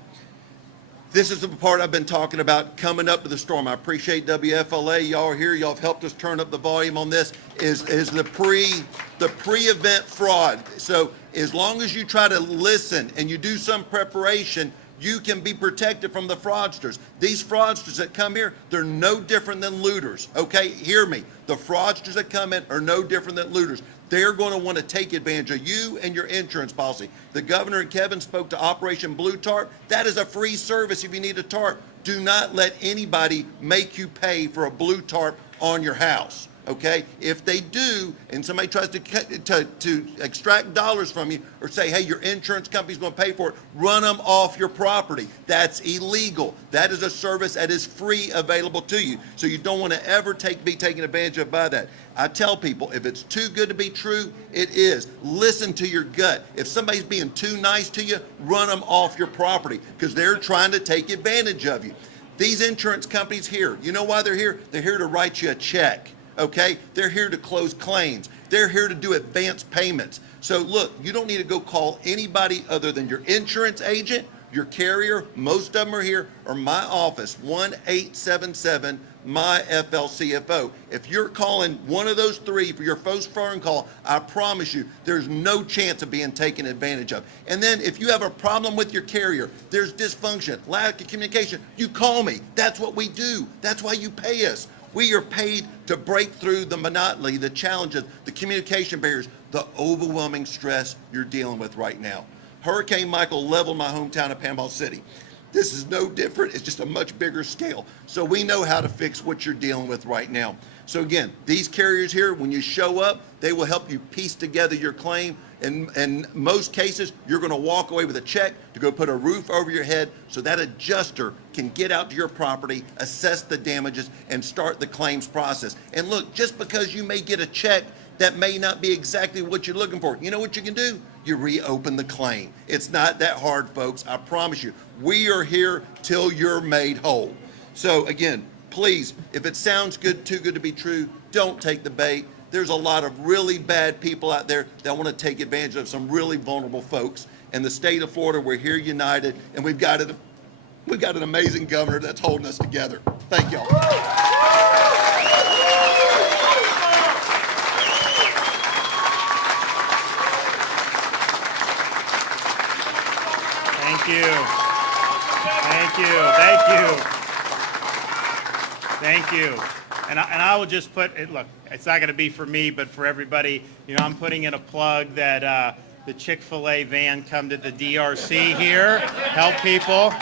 this is the part I've been talking about coming up to the storm. I appreciate WFLA. Y'all are here. Y'all have helped us turn up the volume on this. Is the pre-event fraud. So as long as you try to listen and you do some preparation, you can be protected from the fraudsters. These fraudsters that come here, they're no different than looters. Okay, hear me. The fraudsters that come in are no different than looters. They're going to want to take advantage of you and your insurance policy. The governor and Kevin spoke to Operation Blue Tarp. That is a free service if you need a tarp. Do not let anybody make you pay for a blue tarp on your house. Okay? If they do, and somebody tries to extract dollars from you or say, hey, your insurance company's going to pay for it, run them off your property. That's illegal. That is a service that is free available to you. So you don't want to ever be taken advantage of by that. I tell people, if it's too good to be true, it is. Listen to your gut. If somebody's being too nice to you, run them off your property because they're trying to take advantage of you. These insurance companies here, you know why they're here? They're here to write you a check. Okay? They're here to close claims. They're here to do advance payments. So look, you don't need to go call anybody other than your insurance agent, your carrier, most of them are here, or my office, 1-877-MY-FLCFO. If you're calling one of those three for your first phone call, I promise you, there's no chance of being taken advantage of. And then if you have a problem with your carrier, there's dysfunction, lack of communication, you call me. That's what we do. That's why you pay us. We are paid to break through the monotony, the challenges, the communication barriers, the overwhelming stress you're dealing with right now. Hurricane Michael leveled my hometown of Panama City. This is no different. It's just a much bigger scale. So we know how to fix what you're dealing with right now. So again, these carriers here, when you show up, they will help you piece together your claim. In most cases, you're going to walk away with a check to go put a roof over your head so that adjuster can get out to your property, assess the damages, and start the claims process. And look, just because you may get a check that may not be exactly what you're looking for, you know what you can do? You reopen the claim. It's not that hard, folks. I promise you. We are here till you're made whole. So again, please, if it sounds good, too good to be true, don't take the bait. There's a lot of really bad people out there that want to take advantage of some really vulnerable folks. In the state of Florida, we're here united, and we've got an amazing governor that's holding us together. Thank y'all. Thank you. Thank you. Thank you. Thank you. And I will just put it, look, it's not going to be for me, but for everybody. You know, I'm putting in a plug that the Chick-fil-A van come to the DRC here, help people.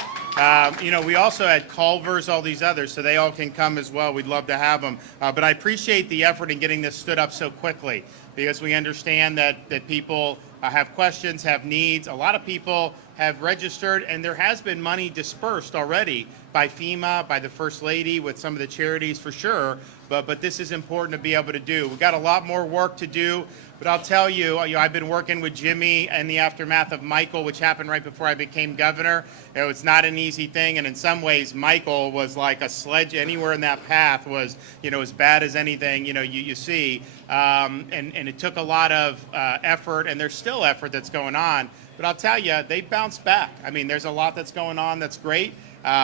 You know, we also had Culver's, all these others, so they all can come as well. We'd love to have them. But I appreciate the effort in getting this stood up so quickly because we understand that people have questions, have needs. A lot of people have registered, and there has been money dispersed already by FEMA, by the First Lady, with some of the charities for sure, but this is important to be able to do. We've got a lot more work to do, but I'll tell you, I've been working with Jimmy in the aftermath of Michael, which happened right before I became governor. You know, it's not an easy thing, and in some ways, Michael was like a sledge. Anywhere in that path was, you know, as bad as anything, you know, you see, and it took a lot of effort, and there's still effort that's going on. But I'll tell you, they bounced back. I mean, there's a lot that's going on that's great.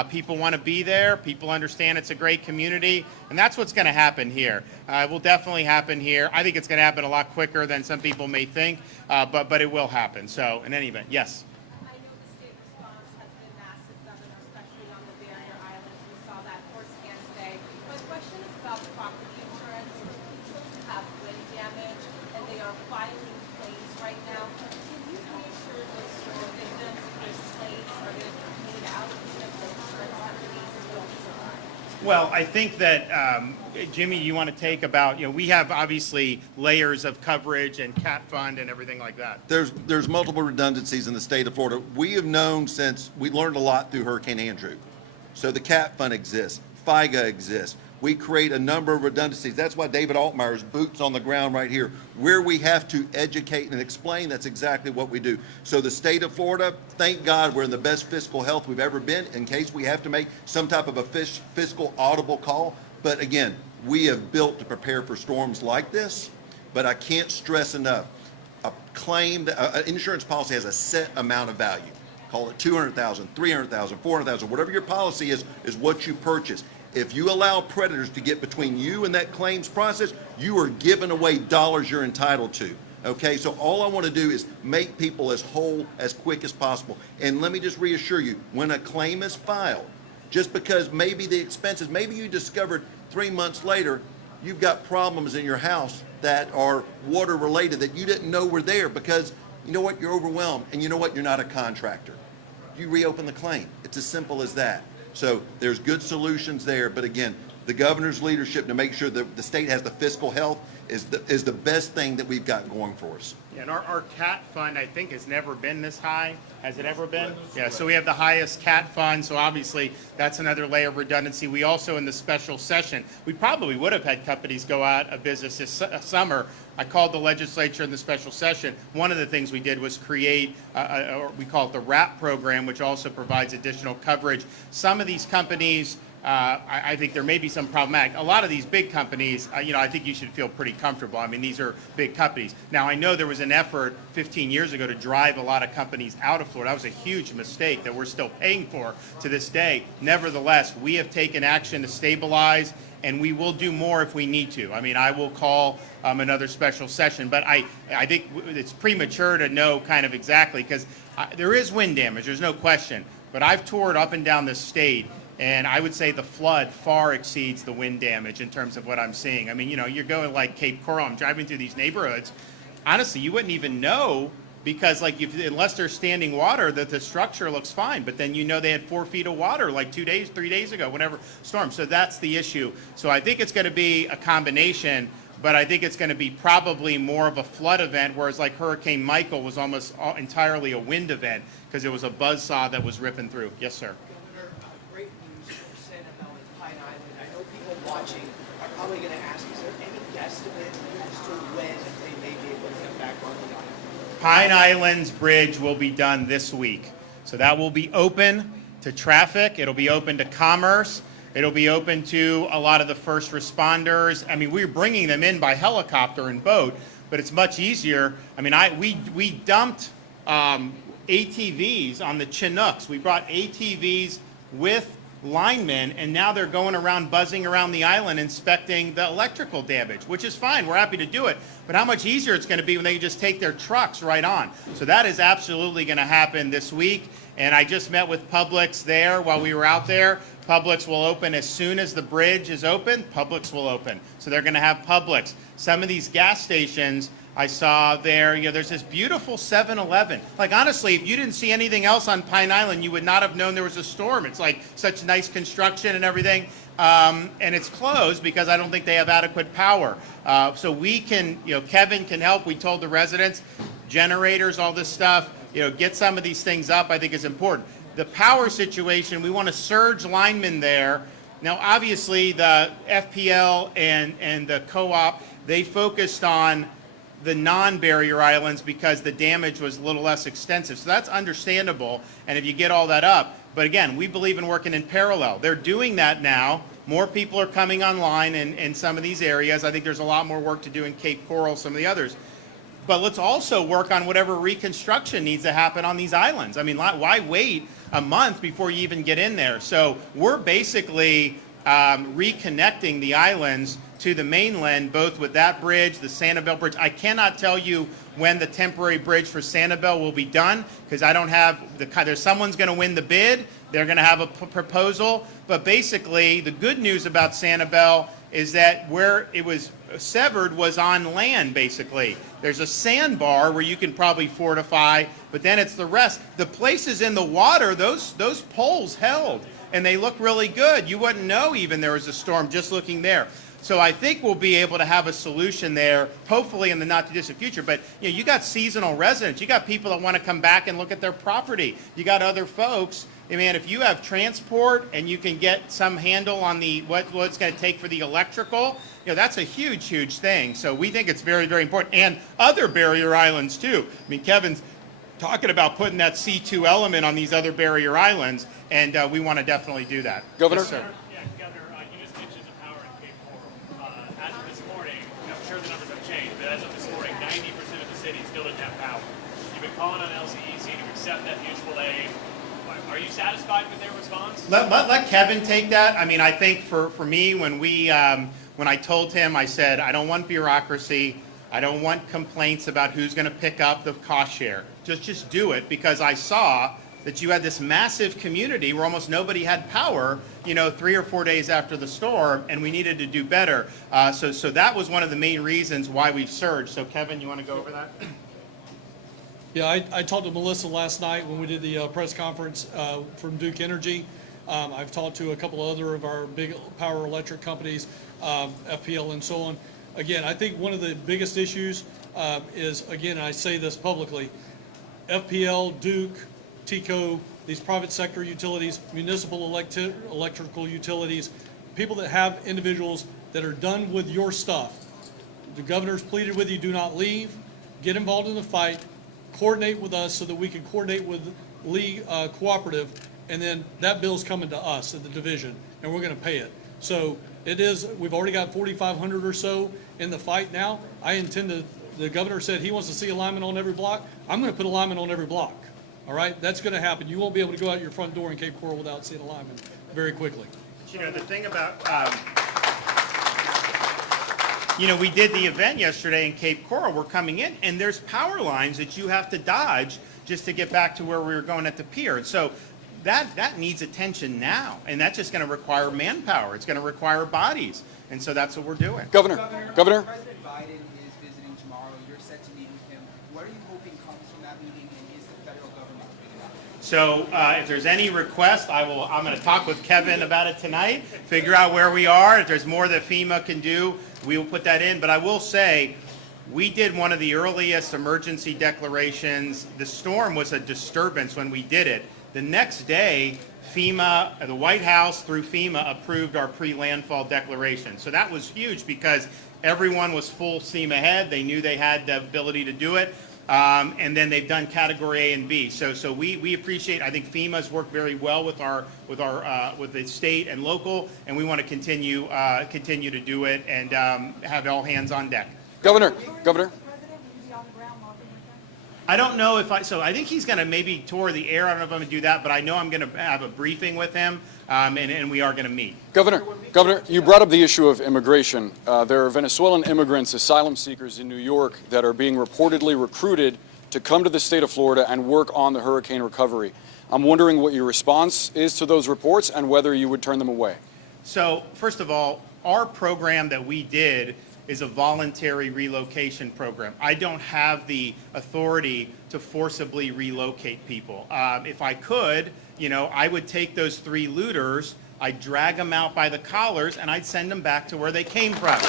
People want to be there. People understand it's a great community. And that's what's going to happen here. It will definitely happen here. I think it's going to happen a lot quicker than some people may think, but it will happen. So in any event, yes. I know the state response has been massive, Governor, especially on the barrier islands. We saw that firsthand today. My question is about property insurance for people who have wind damage and they are filing claims right now. Can you reassure those victims of those claims are going to be paid out even if the insurance companies don't survive? Well, I think that, Jimmy, you want to take about, you know, we have obviously layers of coverage and cat fund and everything like that. There's multiple redundancies in the state of Florida. We have known since we learned a lot through Hurricane Andrew. So the CAT fund exists, FIGA exists. we create a number of redundancies. That's why David Altmaier's boots on the ground right here. Where we have to educate and explain, that's exactly what we do. So the state of Florida, thank God we're in the best fiscal health we've ever been in case we have to make some type of a fiscal audible call. But again, we have built to prepare for storms like this, but I can't stress enough, a claim, an insurance policy has a set amount of value. Call it $200,000, $300,000, $400,000, whatever your policy is what you purchase. If you allow predators to get between you and that claims process, you are giving away dollars you're entitled to. Okay, so all I want to do is make people as whole as quick as possible. And let me just reassure you, when a claim is filed, just because maybe the expenses, maybe you discovered 3 months later, you've got problems in your house that are water related that you didn't know were there because you know what, you're overwhelmed, and you know what, you're not a contractor. You reopen the claim. It's as simple as that. So there's good solutions there, but again, the governor's leadership to make sure that the state has the fiscal health is the best thing that we've got going for us. Yeah, and our CAT fund, I think, has never been this high. Has it ever been? Yeah, so we have the highest CAT fund, so obviously that's another layer of redundancy. We also, in the special session, we probably would have had companies go out of business this summer. I called the legislature in the special session. One of the things we did was create, we call it the RAP program, which also provides additional coverage. Some of these companies, I think there may be some problematic. A lot of these big companies, I think you should feel pretty comfortable. I mean, these are big companies. Now, I know there was an effort 15 years ago to drive a lot of companies out of Florida. That was a huge mistake that we're still paying for to this day. Nevertheless, we have taken action to stabilize, and we will do more if we need to. I mean, I will call another special session, but I think it's premature to know kind of exactly, because there is wind damage, there's no question. But I've toured up and down the state, and I would say the flood far exceeds the wind damage in terms of what I'm seeing. I mean, you're going like Cape Coral, I'm driving through these neighborhoods. Honestly, you wouldn't even know, because unless there's standing water, that the structure looks fine. But then they had 4 feet of water like 3 days ago, whenever storm. So that's the issue. So I think it's going to be a combination, but I think it's going to be probably more of a flood event, whereas like Hurricane Michael was almost entirely a wind event, because it was a buzzsaw that was ripping through. Yes, sir. Governor, great news for Sanibel and Pine Island. I know people watching are probably going to ask, is there any guesstimate as to when they may be able to get back on the island? Pine Island's bridge will be done this week. So that will be open to traffic. It'll be open to commerce. It'll be open to a lot of the first responders. I mean, we're bringing them in by helicopter and boat, but it's much easier. I mean, we dumped ATVs on the Chinooks. We brought ATVs with linemen, and now they're going around, buzzing around the island, inspecting the electrical damage, which is fine. We're happy to do it. But how much easier it's going to be when they just take their trucks right on. So that is absolutely going to happen this week. And I just met with Publix there while we were out there. Publix will open as soon as the bridge is open. Publix will open. So they're going to have Publix. Some of these gas stations I saw there, there's this beautiful 7-Eleven. Like, honestly, if you didn't see anything else on Pine Island, you would not have known there was a storm. It's like such nice construction and everything. And it's closed because I don't think they have adequate power. So we can, Kevin can help. We told the residents, generators, all this stuff, get some of these things up, I think is important. The power situation, we want to surge linemen there. Now, obviously, the FPL and the co-op, they focused on the non-barrier islands because the damage was a little less extensive. So that's understandable, and if you get all that up. But again, we believe in working in parallel. They're doing that now. More people are coming online in some of these areas. I think there's a lot more work to do in Cape Coral, some of the others. But let's also work on whatever reconstruction needs to happen on these islands. I mean, why wait a month before you even get in there? So we're basically reconnecting the islands to the mainland, both with that bridge, the Sanibel Bridge. I cannot tell you when the temporary bridge for Sanibel will be done, because I don't have there's someone's going to win the bid. They're going to have a proposal. But basically, the good news about Sanibel is that where it was severed was on land, basically. There's a sandbar where you can probably fortify, but then it's the rest. The places in the water, those poles held, and they look really good. You wouldn't know even there was a storm just looking there. So I think we'll be able to have a solution there, hopefully in the not too distant future. But you got seasonal residents, you got people that want to come back and look at their property. You got other folks. I mean, if you have transport and you can get some handle on the what it's going to take for the electrical, that's a huge, huge thing. So we think it's very, very important. And other barrier islands too. I mean, Kevin's talking about putting that C2 element on these other barrier islands, and we want to definitely do that. Governor? Yes, sir. Yeah, Governor, you just mentioned the power in Cape Coral. As of this morning, I'm sure the numbers have changed, but as of this morning, 90% of the city still doesn't have power. You've been calling on LCEC to accept that mutual aid. Are you satisfied with their response? Let Kevin take that. I mean, I think for me, when I told him, I said, I don't want bureaucracy. I don't want complaints about who's going to pick up the cost share. Just do it, because I saw that you had this massive community where almost nobody had power, 3 or 4 days after the storm, and we needed to do better. So that was one of the main reasons why we've surged. So Kevin, you want to go over that? Yeah, I talked to Melissa last night when we did the press conference from Duke Energy. I've talked to a couple other of our big power electric companies, FPL and so on. Again, I think one of the biggest issues is, again, I say this publicly, FPL, Duke, TECO, these private sector utilities, municipal electrical utilities, people that have individuals that are done with your stuff. The governor's pleaded with you, do not leave, get involved in the fight, coordinate with us so that we can coordinate with Lee Cooperative, and then that bill's coming to us at the division, and we're going to pay it. So it is, we've already got 4,500 or so in the fight now. I intend to, the governor said he wants to see alignment on every block. I'm going to put alignment on every block. All right, that's going to happen. You won't be able to go out your front door in Cape Coral without seeing alignment very quickly. The thing about, we did the event yesterday in Cape Coral. We're coming in, and there's power lines that you have to dodge just to get back to where we were going at the pier. And so that needs attention now, and that's just going to require manpower. It's going to require bodies, and so that's what we're doing. Governor. President Biden is visiting tomorrow. You're set to meet with him. What are you hoping comes from that meeting, and is the federal government big enough? So if there's any request, I'm going to talk with Kevin about it tonight, figure out where we are. If there's more that FEMA can do, we will put that in. But I will say, we did one of the earliest emergency declarations. The storm was a disturbance when we did it. The next day, FEMA, the White House through FEMA approved our pre-landfall declaration. So that was huge because everyone was full steam ahead. They knew they had the ability to do it. And then they've done category A and B. So we appreciate, I think FEMA's worked very well with with the state and local, and we want to continue to do it and have all hands on deck. Governor. I don't know if I think he's going to maybe tour the air. I don't know if I'm going to do that, but I know I'm going to have a briefing with him, and we are going to meet. Governor, you brought up the issue of immigration. There are Venezuelan immigrants, asylum seekers in New York that are being reportedly recruited to come to the state of Florida and work on the hurricane recovery. I'm wondering what your response is to those reports and whether you would turn them away. So, first of all, our program that we did is a voluntary relocation program. I don't have the authority to forcibly relocate people. If I could, I would take those 3 looters, I'd drag them out by the collars, and I'd send them back to where they came from.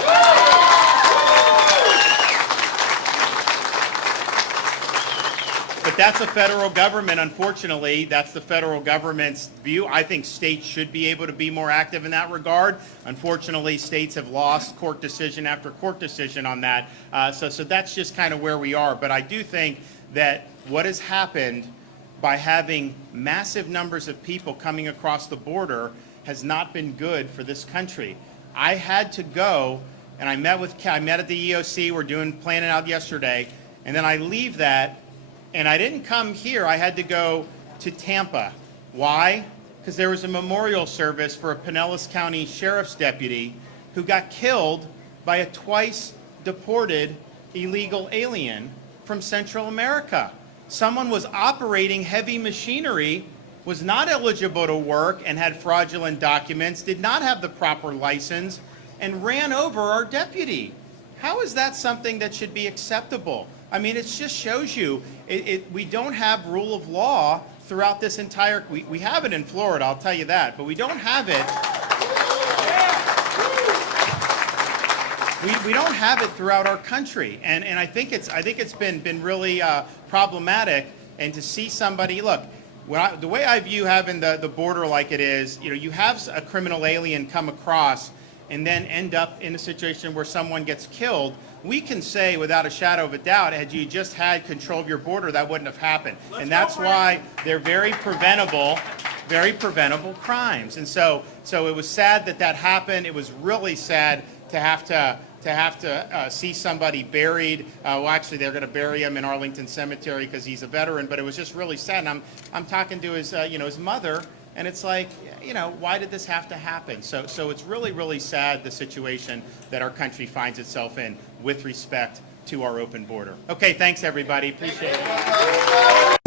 But that's the federal government, unfortunately. That's the federal government's view. I think states should be able to be more active in that regard. Unfortunately, states have lost court decision after court decision on that. So that's just kind of where we are. But I do think that what has happened by having massive numbers of people coming across the border has not been good for this country. I had to go, and I met at the EOC. We're planning out yesterday, and then I leave that. And I didn't come here. I had to go to Tampa. Why? Because there was a memorial service for a Pinellas County Sheriff's deputy who got killed by a twice deported illegal alien from Central America. Someone was operating heavy machinery, was not eligible to work and had fraudulent documents, did not have the proper license, and ran over our deputy. How is that something that should be acceptable? I mean, it just shows you we don't have rule of law throughout this entire, we have it in Florida, I'll tell you that, but we don't have it. We don't have it throughout our country, and I think it's been really problematic. And to see somebody, look, the way I view having the border like it is, you have a criminal alien come across and then end up in a situation where someone gets killed. We can say without a shadow of a doubt, had you just had control of your border, that wouldn't have happened. And that's why they're very preventable crimes. And so it was sad that happened. It was really sad to have to see somebody buried. Well, actually, they're going to bury him in Arlington Cemetery because he's a veteran. But it was just really sad. And I'm talking to his his mother, and it's like, why did this have to happen? So it's really, really sad, the situation that our country finds itself in with respect to our open border. Okay, thanks everybody. Appreciate it.